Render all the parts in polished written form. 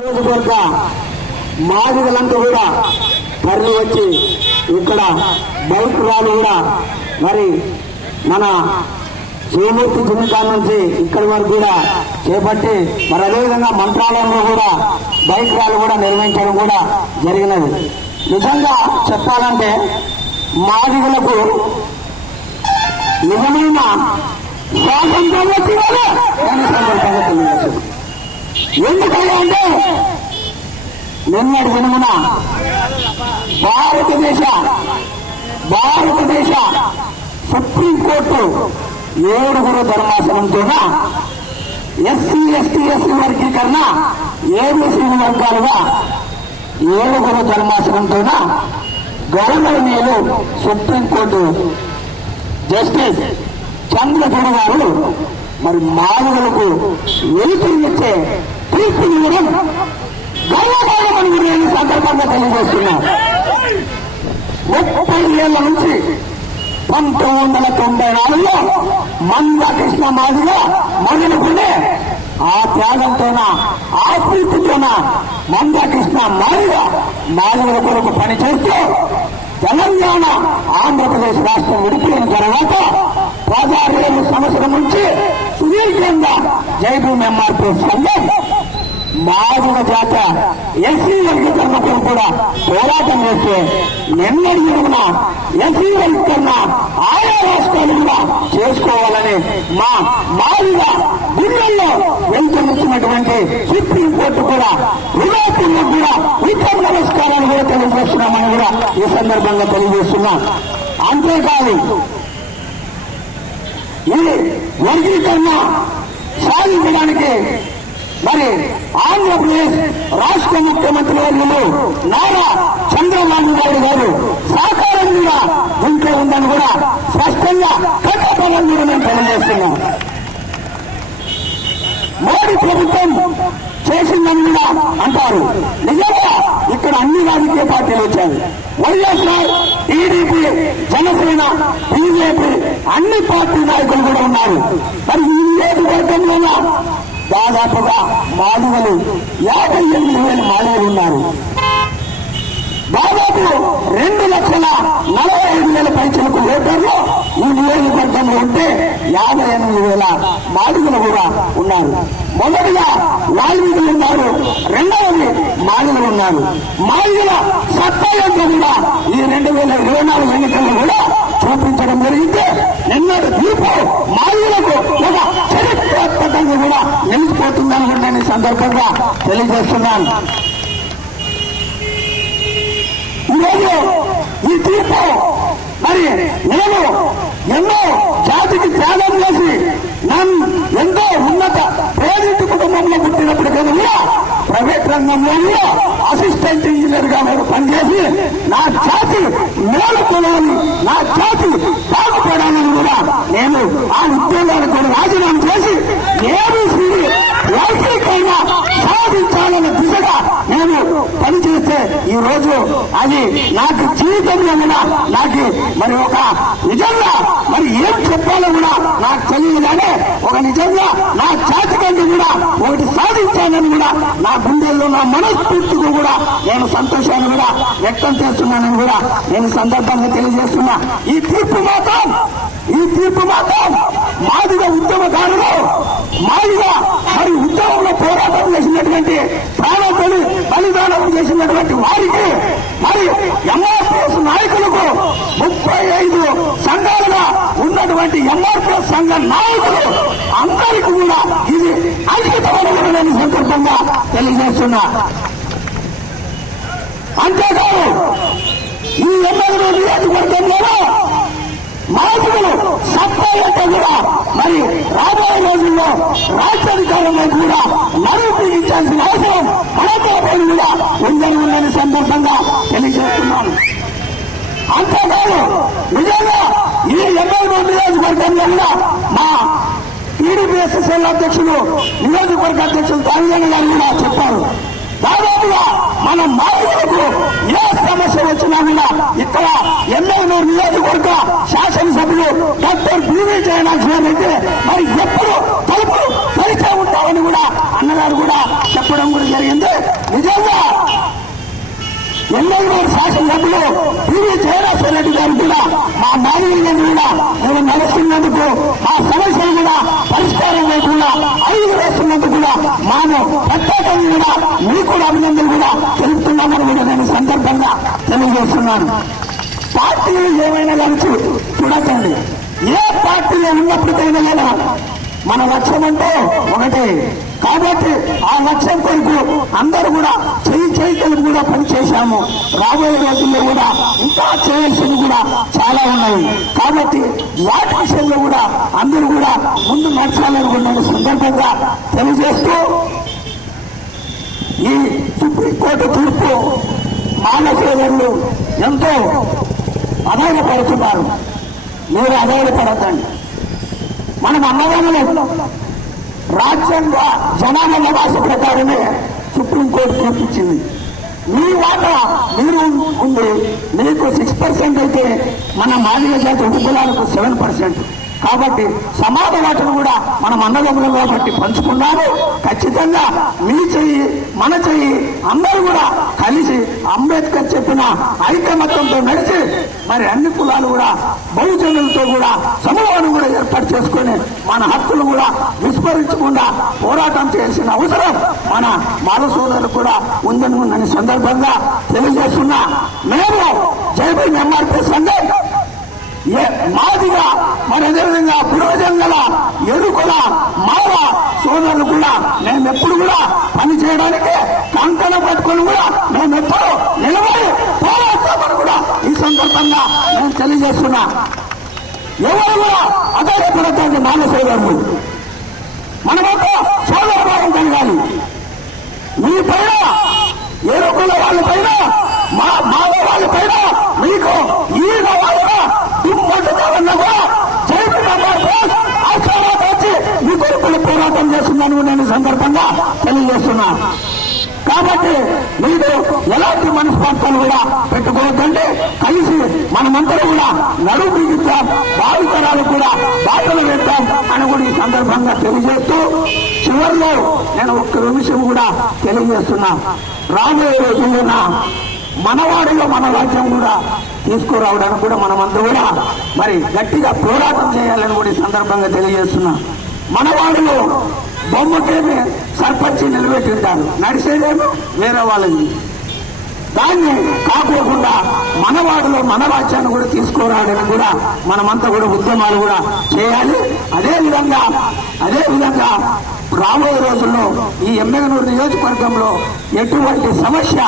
నియోజకవర్గ మాదిగలంతా కూడా తరలి వచ్చి ఇక్కడ బైక్ ర్యాలీ కూడా మరి మన శివమూర్తి జిమ్మికాన్ నుంచి ఇక్కడి వరకు కూడా చేపట్టి మరి అదేవిధంగా మంత్రాలయంలో కూడా బైక్ ర్యాలీ కూడా నిర్వహించడం కూడా జరిగినది. నిజంగా చెప్పాలంటే మాదిగలకు నిజమైన స్వాతంత్రం వచ్చిందని సందర్భంగా తెలియజేస్తుంది. ఎందుకయ్యా అంటే నిన్నటి దినమున భారతదేశ సుప్రీంకోర్టు 7 ధర్మాసనంతో ఎస్సీ ఎస్టీ ఎస్సీ వర్గీకరణ ఏబీసీ వర్గాలుగా 7 ధర్మాసనంతో గౌరవనీయులు సుప్రీంకోర్టు జస్టిస్ చంద్రచూడ్ గారు మరి మాదిగలకు వెలుతురునిచ్చే తీర్పులు ఇవ్వడం గర్వకారణమని కూడా నేను సందర్భంగా తెలియజేస్తున్నాను. 30 ఏళ్ల నుంచి 1994లో మందకృష్ణ మాదిగ మొదలుకునే ఆ త్యాగంతోన ఆ స్ఫూర్తితోన మందకృష్ణ మాదిగల కొరకు పనిచేస్తూ తెలంగాణ ఆంధ్రప్రదేశ్ రాష్ట్రం విడిపోయిన తర్వాత 17 సంవత్సరం నుంచి సుదీర్ఘంగా జైభూమి ఎంఆర్పీ సంఘం మాదిగ జాత ఎస్సీ వర్గీకరణపై కూడా పోరాటం చేస్తే నిన్నటి దినమున ఎస్సీ వర్గీకరణ ఆయా రాష్ట్రాలు కూడా చేసుకోవాలని మా మాదిగ గుండెల్లో వెళ్తున్నటువంటి సుప్రీంకోర్టు కూడా వివాదంలో కూడా ఉత్తమ నమస్కారాలు కూడా తెలియజేస్తున్నామని కూడా ఈ సందర్భంగా తెలియజేస్తున్నాం. అంతేకాదు ఈ వర్గీకరణ సాధించడానికి మరి ఆంధ్రప్రదేశ్ రాష్ట్ర ముఖ్యమంత్రి వర్యులు నారా చంద్రబాబు నాయుడు గారు సహకారం కూడా దీంట్లో ఉందని కూడా స్పష్టంగా కట్టపడాలని కూడా మేము తెలియజేస్తున్నాం. మోడీ ప్రభుత్వం చేసిందని కూడా అంటారు. నిజంగా ఇక్కడ అన్ని రాజకీయ పార్టీలు వచ్చాయి. వైఎస్ఆర్, టీడీపీ, జనసేన, బీజేపీ అన్ని పార్టీ నాయకులు కూడా ఉన్నారు. మరి ఈ నియోజకవర్గంలో దాదాపుగా మాదిగలు 58,000 మాదిగలు ఉన్నారు. దాదాపు 2,45,000 పైచలకు ఓటర్లు ఈ నియోజకవర్గంలో ఉంటే 58,000 మాదిగలు కూడా ఉన్నారు. మొదటిగా వాల్మీకులు ఉన్నారు, రెండవది మాదిగలు ఉన్నారు. మాదిగల సత్తా ఏంటో కూడా ఈ 2024 ఎన్నికల్లో కూడా చూపించడం జరిగితే నిన్నటి తీర్పు మాదిగలకు ఒక చరిత్రాత్మకంగా కూడా నిలిచిపోతుందని కూడా నేను ఈ సందర్భంగా తెలియజేస్తున్నాను. ఈరోజు ఈ తీర్పు మరి నేను ఎన్నో జాతికి త్యాగం చేసి నన్ను ఎంతో ఉన్నత పేదింటి కుటుంబంలో పుట్టినప్పటికీ కూడా ప్రైవేట్ రంగంలో కూడా అసిస్టెంట్ ఇంజనీర్ గా నేను పనిచేసి నా జాతి మేలుకోవాలని, నా జాతి బాగుపడాలని కూడా నేను ఆ ఉద్యోగాలకు కూడా రాజీనామా చేసి ఏబీసీ వర్గీకరణ సాధించాలనే దిశగా నేను పనిచేస్తే ఈ రోజు అది నాకు జీవితంలో కూడా నాకు మరి ఒక నిజంగా మరి ఏం చెప్పాలో కూడా నాకు తెలియదు. కానీ ఒక నిజంగా నా జాతి కంటే కూడా ఒకటి సాధించాలని కూడా నా గుండెల్లో నా మనస్ఫూర్తిగా కూడా నేను సంతోషాన్ని కూడా వ్యక్తం చేస్తున్నానని కూడా నేను సందర్భంగా తెలియజేస్తున్నా. ఈ తీర్పు మాత్రం మాదిగ ఉద్యమకారులు మాదిగ మరి ఉద్యమంలో పోరాటం చేసినటువంటి ప్రాణబలి బలిదానం చేసినటువంటి వారికి మరి ఎంఆర్పీఎస్ నాయకులకు 35 సంఘాలుగా ఉన్నటువంటి ఎంఆర్పీఎస్ సంఘ నాయకులు అందరికీ కూడా ఇది అంకితమని నేను సందర్భంగా తెలియజేస్తున్నా. అంతేకాదు ఈ ఎమ్మెల్యే నియోజకవర్గంలో మాదిగలు సత్తా అంటే కూడా మరి రాబోయే రోజుల్లో రాష్ట్రాధికారంలో కూడా నడుపుపించాల్సిన అవసరం మనపై కూడా ఉందని సందర్భంగా తెలియజేస్తున్నాను. అంతేకాదు నిజంగా ఈ ఎమ్మెల్యే నియోజకవర్గంలో కూడా మా టీడీపీఎస్ఎస్ఎల్ అధ్యక్షులు నియోజకవర్గ అధ్యక్షులు తాంజాని గారు కూడా చెప్పారు. దాదాపుగా మన మాదిగలకు ఏ సమస్య వచ్చినా కూడా ఇక్కడ ఎమ్మెల్యే నియోజకవర్గ శాసనసభ్యులు డాక్టర్ బివి జయనాథ్ గారు అయితే మరి ఎప్పుడు తలుపులు కలిసే ఉంటామని కూడా అన్నగారు కూడా చెప్పడం కూడా జరిగింది. నిజంగా ఎన్నో శాసనసభ్యులు పివి జయరాజశేఖర రెడ్డి గారు కూడా మా మానవీయులను కూడా మేము నడుస్తున్నందుకు, మా సమస్యలు కూడా పరిష్కారం లేకుండా ఐదు వేస్తున్నందుకు కూడా మాను ప్రత్యేకంగా కూడా మీకు కూడా అభినందనలు కూడా తెలుపుతున్నామని కూడా నేను సందర్భంగా తెలియజేస్తున్నాను. పార్టీలు ఏమైనా కలిసి చూడకండి, ఏ పార్టీలో ఉన్నప్పటికైనా లేదా మన లక్ష్యం అంటే ఒకటే. కాబట్టి ఆ లక్ష్యం కొరకు అందరూ కూడా చేతులు కూడా పనిచేశాము. రాబోయే రోజుల్లో కూడా ఇంకా చేయాల్సింది కూడా చాలా ఉన్నాయి. కాబట్టి వాటి విషయంలో కూడా అందరూ కూడా ముందు నడచాలని కూడా సందర్భంగా తెలియజేస్తూ, ఈ సుప్రీంకోర్టు తీర్పు మానవసేవలు ఎంతో అధైర్యపడుతున్నారు. మీరు అధైర్యపడద్దండి. మనం అన్నదానంలో రాజ్యాంగ జనాభా నివాస ప్రకారమే సుప్రీంకోర్టు తీర్పిచ్చింది. మీ వాటా మీరు ఉంది, మీకు 6% అయితే మన మాదిగ జాతి ఉపకులాలకు 7%. కాబట్టి సమాన వాటను కూడా మనం అన్నదమ్ములు కాబట్టి పంచుకున్నాము. ఖచ్చితంగా మీ చెయ్యి మన చెయ్యి అందరూ కూడా కలిసి అంబేద్కర్ చెప్పిన ఐకమత్యంతో నడిచి మరి అన్ని కులాలు కూడా బహుజనులతో కూడా సమూహాన్ని కూడా ఏర్పాటు చేసుకుని మన హక్కులు కూడా విస్మరించకుండా పోరాటం చేయాల్సిన అవసరం మన మాల సోదరులు కూడా ఉందని సందర్భంగా తెలియజేస్తున్నా. మేము జైబీ ఎంఆర్పీ సంఘం మాదిగా మరి అదేవిధంగా పురోజంగల ఎరుకుల మాల సోదరులు కూడా మేమెప్పుడు కూడా పని చేయడానికి కంకణ పట్టుకొని కూడా మేమెప్పుడు నిలబడి పోరాడతామని కూడా ఈ సందర్భంగా నేను తెలియజేస్తున్నా. ఎవరు కూడా అధైర్యపడతానికి మాల సోదరులు మనమంతా సోదరభావం కలగాలి. మీ పైన ఎరుకుల వాళ్ళ పైన మాల వాళ్ళ పైన మీకు ఈ వాళ్ళగా మీ కొడుకులు పోరాటం చేస్తుందని నేను సందర్భంగా తెలియజేస్తున్నా. కాబట్టి మీరు ఎలాంటి మనస్పర్ధలు కూడా పెట్టుకోవద్దండి. కలిసి మనమందరూ కూడా నడుము బిగిద్దాం, భావితరాలకు కూడా బాటలు వేద్దాం అని కూడా ఈ సందర్భంగా తెలియజేస్తూ, చివరిలో నేను ఒక్క నిమిషం కూడా తెలియజేస్తున్నా. రాబోయే రోజుల్లో మనవాడిలో మన రాజ్యం కూడా తీసుకురావడానికి కూడా మనమంతా కూడా మరి గట్టిగా పోరాటం చేయాలని కూడా ఈ సందర్భంగా తెలియజేస్తున్నా. మనవాడిలో బొమ్మకేమి సర్పంచ్ నిలబెట్టింటారు, నడిచేదేమో వేరే వాళ్ళని. దాన్ని కాకోకుండా మనవాడిలో మన రాజ్యాన్ని కూడా తీసుకురావడానికి కూడా మనమంతా కూడా ఉద్యమాలు కూడా చేయాలి. అదేవిధంగా రాబోయే రోజుల్లో ఈ ఎమ్మెగనూరు నియోజకవర్గంలో ఎటువంటి సమస్య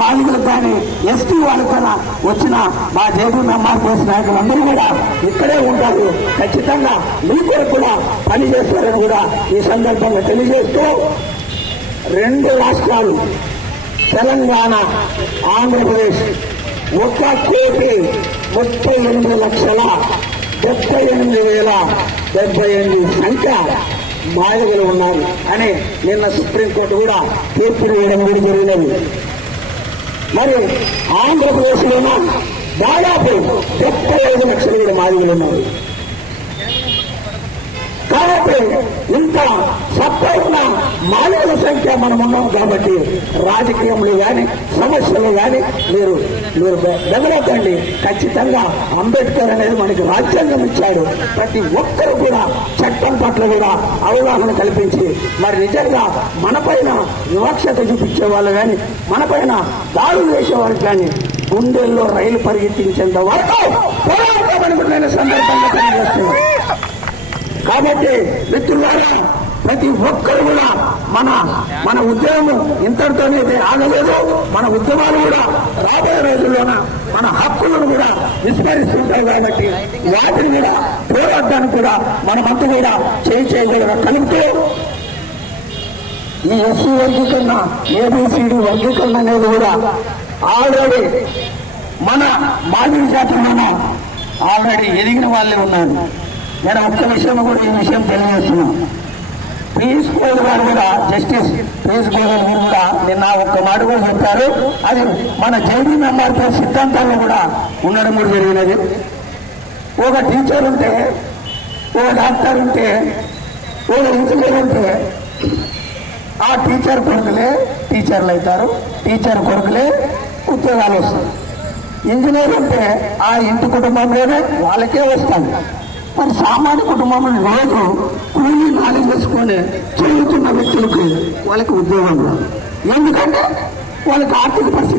మాదిగలకు కానీ ఎస్టీ వాళ్ళకైనా వచ్చిన మా జేబీ ఎంఆర్పీఎస్ నాయకులందరూ కూడా ఇక్కడే ఉంటారు. ఖచ్చితంగా మీ కొరకు కూడా పనిచేస్తారని కూడా ఈ సందర్భంగా తెలియజేస్తూ, 2 రాష్ట్రాలు తెలంగాణ, ఆంధ్రప్రదేశ్ 1,38,78,078 సంఖ్య మాదిగలు ఉన్నారు అని నిన్న సుప్రీంకోర్టు కూడా తీర్పు ఇవ్వడం కూడా జరిగినది. మరి ఆంధ్రప్రదేశ్లోనూ దాదాపు 75 లక్షలు కూడా మాదిగలు ఉన్నారు. కాబట్టి ఇంత సత్వైన మాదిగల సంఖ్య మనం ఉన్నాం కాబట్టి రాజకీయంలో కానీ సమస్యలు కానీ మీరు బెదరకండి. ఖచ్చితంగా అంబేద్కర్ అనేది మనకి రాజ్యాంగం ఇచ్చాడు. ప్రతి ఒక్కరు కూడా చట్టం పట్ల కూడా అవగాహన కల్పించి మరి నిజంగా మనపైన వివక్షత చూపించే వాళ్ళు కానీ మనపైన దాడులు చేసేవారికి కానీ గుండెల్లో రైలు పరిగెత్తించేంత వరకు పోరాడతామని కూడా నేను సందర్భంగా తెలియజేస్తున్నాను. కాబట్టి మిత్రులారా, ప్రతి ఒక్కరు కూడా మన ఉద్యమం ఇంతటితోనే ఆగలేదు. మన ఉద్యమాలు కూడా రాబోయే రోజుల్లోన మన హక్కులను కూడా విస్మరిస్తుంటాయి. కాబట్టి వాటిని కూడా పోరాటానికి కూడా మనమంతా కూడా చేయగల కలుపుతూ ఈ ఎస్సీ వర్గీకరణ, ఏబిసిడి వర్గీకరణ అనేది కూడా ఆల్రెడీ మన మాదిరి జాతిలోన ఆల్రెడీ ఎదిగిన వాళ్ళే ఉన్నారు. నేను ఒక్క విషయం కూడా ఈ విషయం తెలియజేస్తున్నాను. పీయూష్ గోయల్ గారు కూడా, జస్టిస్ పీయూష్ గోయల్ గారు కూడా నిన్న ఒక్క మాట కూడా చెప్పారు. అది మన జేబీ ఎంఆర్పీ సిద్ధాంతాల్లో కూడా ఉండడం కూడా జరిగినది. ఒక టీచర్ ఉంటే, ఒక డాక్టర్ ఉంటే, వీళ్ళు ఇంజనీర్ అంటే ఆ టీచర్ కొడుకులే టీచర్లు అవుతారు, టీచర్ కొడుకులే ఉద్యోగాలు వస్తాయి. ఇంజనీర్ అంటే ఆ ఇంటి కుటుంబంలోనే వాళ్ళకే వస్తుంది. మరి సామాన్య కుటుంబంలో రోజు కూలీ నాలి చేసుకొని చదువుతున్న వ్యక్తులకు వాళ్ళకి ఉద్యోగం రాదు. ఎందుకంటే వాళ్ళకి ఆర్థిక పరిస్థితి